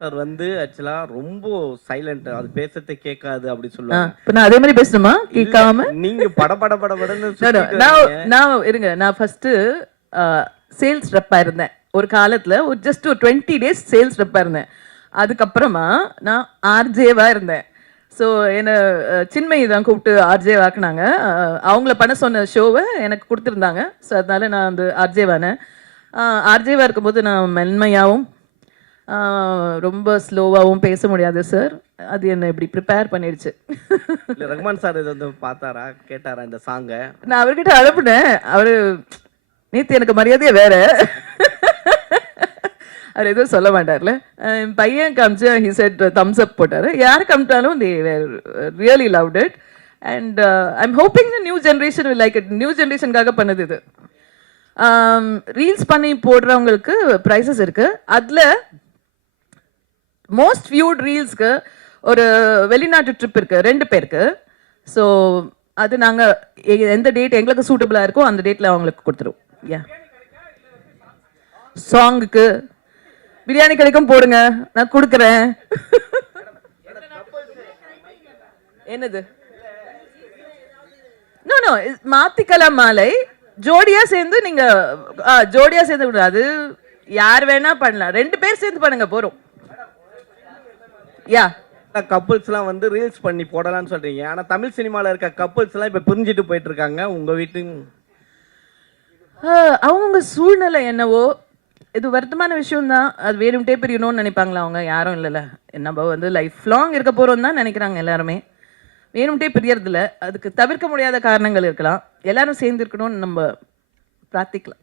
Sir வந்து ஆக்சுவலா ரொம்ப சைலண்ட். அது பேசுறதே கேட்காது அப்படி சொல்லுவாங்க. இப்ப நான் அதே மாதிரி பேசணுமா? கேட்காம நீங்க படபடன்னு நான் இருங்க. நான் ஃபர்ஸ்ட் சேல்ஸ் ரெப்பா இருந்தேன் ஒரு காலத்துல. ஒரு ஜஸ்ட் ஒரு 20 days சேல்ஸ் ரெப்பா இருந்தேன். அதுக்கப்புறமா நான் ஆர்ஜேவா இருந்தேன். ஸோ என்னை சின்மயி தான் கூப்பிட்டு ஆர்ஜே வாக்குனாங்க. அவங்கள பண்ண சொன்ன ஷோவை எனக்கு கொடுத்துருந்தாங்க. ஸோ அதனால நான் வந்து ஆர்ஜேவானேன். ஆர்ஜேவா இருக்கும்போது நான் மென்மையாகவும் ரொம்ப ஸ்லோவாகவும் பேச முடியாது சார். அது என்ன இப்படி ப்ரிப்பேர் பண்ணிடுச்சு. ரஹ்மான் சார் இதை வந்து பார்த்தாரா, கேட்டாரா இந்த சாங்கை? நான் அவர்கிட்ட அனுப்புனேன். அவரு நேற்று எனக்கு மரியாதையே வேற. அவர் எதுவும் சொல்ல மாட்டார்ல. என் பையன் காமிச்சு ஹி செட் தம்ஸ் அப் போட்டார். யார் காமிட்டாலும் they really loved it. And I'm hoping the new generation will like it. New ஜென்ரேஷனுக்காக பண்ணது இது. ரீல்ஸ் பண்ணி போடுறவங்களுக்கு ப்ரைஸஸ் இருக்கு. அதில் மோஸ்ட் வியூட் ரீல்ஸ்க்கு ஒரு வெளிநாட்டு ட்ரிப் இருக்கு 2 பேருக்கு. ஸோ அது நாங்கள் எந்த டேட் எங்களுக்கு சூட்டபிளாக இருக்கோ அந்த டேட்டில் அவங்களுக்கு கொடுத்துருவோம். யா, சாங்குக்கு பிரியாணி கிடைக்கும் போடுங்க, நான் கொடுக்குறேன். என்னது? நோ நோ, மாத்திக்கலாம் மாலை. ஜோடியா சேர்ந்து நீங்க ஜோடியா சேர்ந்து கூடாது. யார் வேணா பண்ணலாம். 2 பேர் சேர்ந்து பண்ணுங்க போறோம். யா, கப்புள்ஸ்லாம் வந்து ரீல்ஸ் பண்ணி போடலாம்னு சொல்றீங்க. ஆனா தமிழ் சினிமால இருக்க கப்புள்ஸ்லாம் இப்ப பிரிஞ்சிட்டு போயிட்டு இருக்காங்க. உங்க வீட்டு அவங்க சூழ்நிலை என்னவோ, இது வருத்தமான விஷயம் தான். அது வேணும்ட்டே பிரியணும்னு நினைப்பாங்களா? அவங்க யாரும் இல்லைல்ல. நம்ம வந்து லைஃப் லாங் இருக்க போறோம் தான் நினைக்கிறாங்க எல்லாருமே. வேணும்ட்டே பிரியறதில்ல. அதுக்கு தவிர்க்க முடியாத காரணங்கள் இருக்கலாம். எல்லாரும் சேர்ந்து இருக்கணும்னு நம்ம பிரார்த்திக்கலாம்.